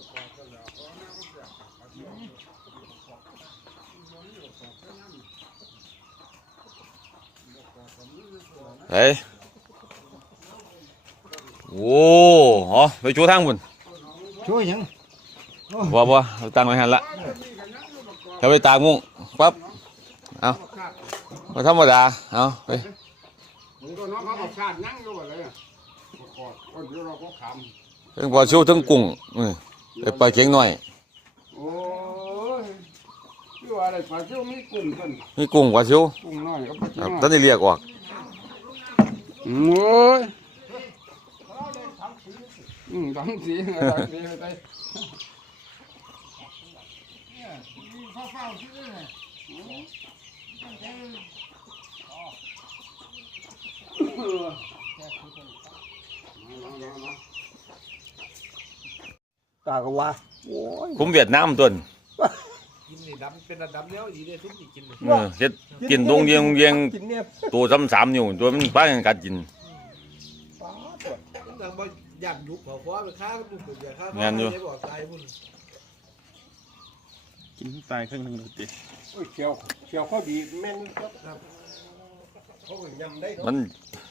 เฮ้ยโอ้โหไปชูทางบุญ ช่วยยัง บ่บ่เอาตั้งไว้หันละถ้าไปตากมุ้งปั๊บเอาบ่ธรรมดาเอาไป มึงก็น้องเขาก็ชาตินั่งอยู่เลยกอดคนเดียวเราก็ข ถึงปลาชิวถึงกุ้งอือ ไปปลาเข็งหน่อยำโอ้ยชื่อว่าอะไรปลาเชี่ยวมีกุ้งกันมีกุ้งปลาชิวกุ้งน้อยก็ปลาคเชี่รัยบวตอนนี้เรียกออกโอ้ยอืมดังสีดังสีไป ตากว่าโอ้ยคุ้มเวียดนามต้นกินนี่ดำเป็นระดับแล้วดีเลยทุกที่กินเลยเออเฮ็ดกินตรงเยียงเยียงกินเนี่ยตัวซ้ำสามนิ้วตัวมันป้ากันกัดกินตั้งบ่อยากยุบเขาคว้าไปฆ่าบุกอย่าฆ่าแม่นอยู่ได้บอกตายบุญกินตายครึ่งหนึ่งเลยติโอ้ยเขียวเขียวเขาดีแม่นครับเขาก็ยำได้มันเขียว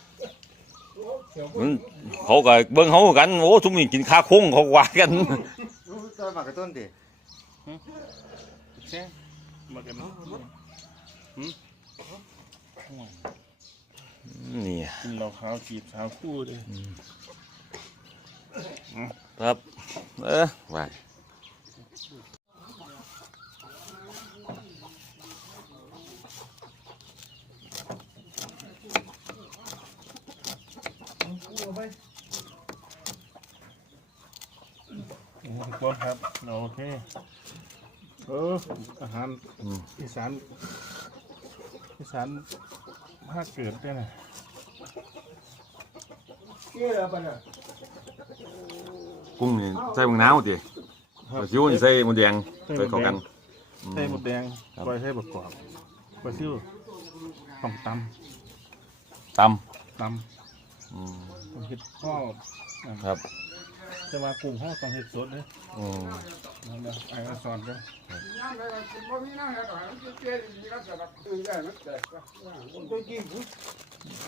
มันเขาก็เบิ่งเขากันโอ้ทุกนี้กินคาคงเขาว่ากันรู้ตัวปากกระต้นดิแช่มากันเนาะนี่กินเหล้าขาวจีบสาวคู่เลยครับ เออไปโอ้ทุกคนครับเราโอเคเอออาหารอีสานอีสานภาคเกิดด้วยนะเกี่ยวปะเนี่ยกุ้งนี่ใส่มึงน้าวติปลาชิวนี่ใส่หมดแดงใส่เข้ากันใส่หมดแดงครับ ปล่อยให้ประกอบปลาซิวต้องตตำตำอืมำ ต้องเห็ดข้อครับจะว่ากุ้งห้อต้องเห็ดสดเลยอืมนั่นแหละไอ้ก็สอนกันน้ำอะไรกินบ่มีน้ำอะไรต่อมันเกี่ยวมีลักษณะอื่นได้มันแตกก็คนไปกินผู้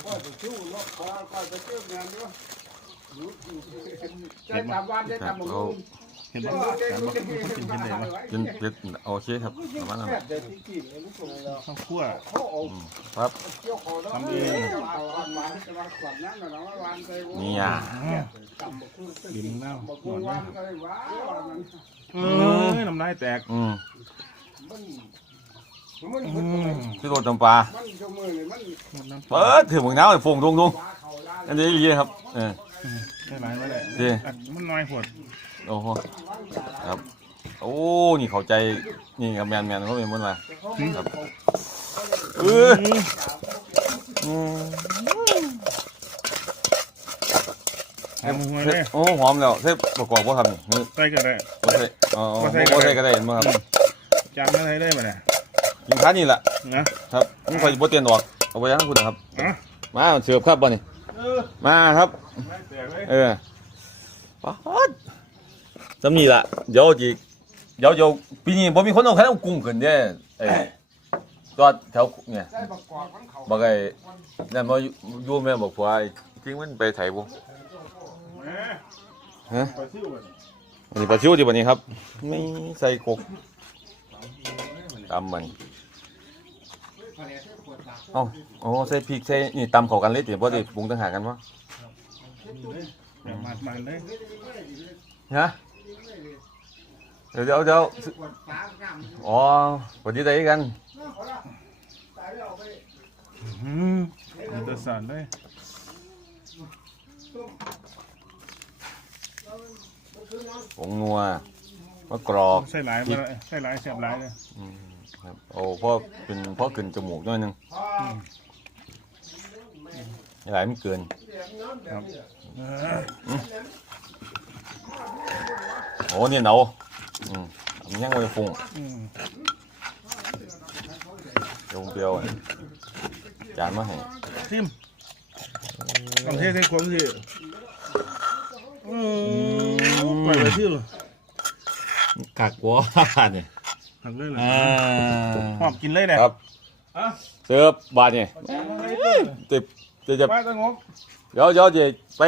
ก็จะชิวเนาะก็ก็จะเกี่ยวงานด้วยใจตามวันใจตามมึง เห็นบ้างการบอกกินกินได้ไหมกินเผ็ดโอเคครับประมาณนั้นแค่แต่ที่กินเลยลูกเลยเราต้องคั่วอืมครับเกี่ยวคอแล้วเอาอันหวานจะมาขวัญนั่นน่ะว่าหวานใจนี่อะกินเน่าบักหมหุ่งดหนะนใจหวานมันเอ้ยน้ำลายแตกอืมพี่โรจำปลามันจะมือมันหน้ำเปิดถือมึงน้าวฟงทงทงปลาเขาได้อันนี้ดีครับเออ ได้หลายมาเลยดีอันมันน้อยหดโอ้โหครับ โอ้ นี่เข้าใจ นี่กับแมนแมนเขาเป็นมันมาครับเอออืมเอาหัวเลยโอ้หอมแล้วเทปประกอบว่าครับนี่ใส่ก็ได้บ่ใส่อ๋อบ่ใส่ก็ได้เห็นบ่ครับจำอะไรได้ไหมเนี่ยกินค้านี่แหละนะ ครับนี่คอยบ่เตียนออกเอาไว้ให้คุณนะครับ อะมาเสิร์ฟครับบ่นี่ มาครับไม่แตกเลยเออป๊าดจำนี่ล่ะเดี๋ยวจีเดี๋ยวเดี๋ยวปีนี้บ่มีคนเอาแค่เอากุ้งขึ้นเด้เอ้ยตัวแถวเนี่ยได้ประกอบมันเขาบอกไอ้นั่นมาอยู่อยู่แม่บอกว่าไอ้จริงมันไปไถบ่แหมฮะปลาซิวอะอันนี้ปลาชิวที่บันนี้ครับ ไม่ใส่กกตำมัน เอ้าโอ้ใส่พริกใส่นี่ตำเข้ากันเลยติบ่ได้ปรุงต่างหากกันวะนี่เลยแบบมันมันเลยฮะเดี๋ยวเดี๋ยวเดี๋ยวอ๋อวันนี้ได้กันอืมมันจะสั่นเลยผงนัว มะกรอกใส่หลายมาเลยใส่หลายเสียบหลายเลยอืมครับโอ้พ่อเป็นพ่อขึ้นจมูกหน่อยหนึงหลายไม่เกิน ครับเออโอ้เนี่ยเนาอืมมันยังไม่ฟุ้งอืมเดี๋ยวผมเปรี้ยวอะจานมาให้ซิมลองเทใส่ความสิอืมปล่อยปลาซิว กักวัวเนี่ยทำเลยเหรออ่าหอมกินเลยเนี่ยครับอะเสิร์ฟบาทเนี่ยติดจะจะมาสงบเดี๋ยวเดี๋ยวจะไป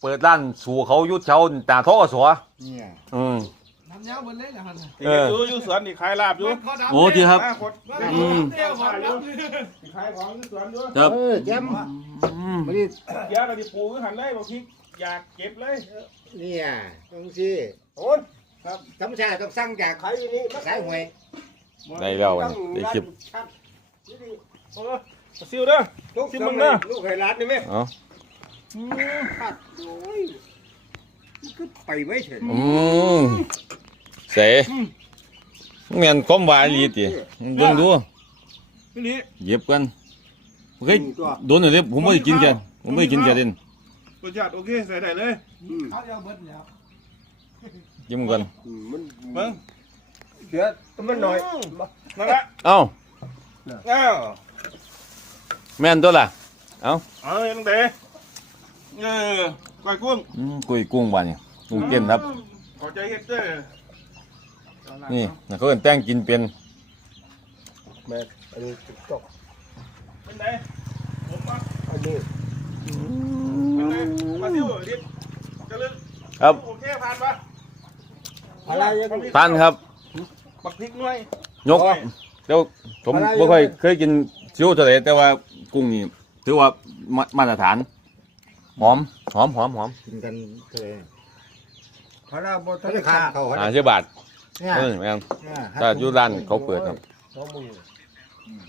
เปิดร้านสู่เขายุดเช้าตาท้อกสัวเนี่ยอืม น้ำยาวบนเลยนะฮะเออ อยู่อยู่สวนนี่ขายลาบอยู่โอ้ดีครับ มาคนอืมเดียวของน้ขายของอยู่สวนอยู่ครับเออแจ่มอืมไม่ได้เดี๋ยวเราดิปลูกหันเลยบอกพี่อยากเก็บเลยเนี่ยต้องสิโอ้ ครับธรรมชาติต้องสร้างจากใครนี่สายหวยได้แล้วได้คลิป เออซิวเด้อ ลูกสิมึงนะ ลูกไห้ร้านนี่ไหมเอาขาดโอ้ยมันก็ไปไว้เฉยอืมเสแม่นความหวานอีหลีติเบิ่งดูนี่นี่เหยียบกันเฮ้ยโดนเลยผมไม่ได้กินแกผมไม่ได้กินแกเด่นรสชาติโอเคใส่ได้เลย อืมำเขาเดียวเบิดแล้ว กินกันอืมมันเบิ้งเสียตัวมันหน่อยนั่นแหละเอ้าอ้าวแม่นตัวล่ะเอาเลยตั้งแต่เออก้อยกุ้งอืมกุยกุ้งบานนี่กุ้งเต้นครับขอใจเฮ็ดเด้อนี่นะเขาเอิ้นแต่งกินเป็นแม่อันนี้ตกเป็นไงผมมาอันนี้เป็นไงมาซิวดิจะลึกครับโอเคผ่านปะ อะไรยังทานครับ บักพริกหน่วยยกเดี๋ยวผมบ่ค่อยเคยกินซิวเท่าไหร่แต่ว่ากุ้งนี่ถือว่ามามาตรฐานหอมหอมหอมหอมกินกันเลยพระราบเขาทัจะนขาขาดเขาอ่าสิบบาทเนี่ยเออแม่นเนี่ยถ้าอยู่ร้านเขาเปิดครับสองมือ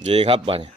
ดีครับบาดนี้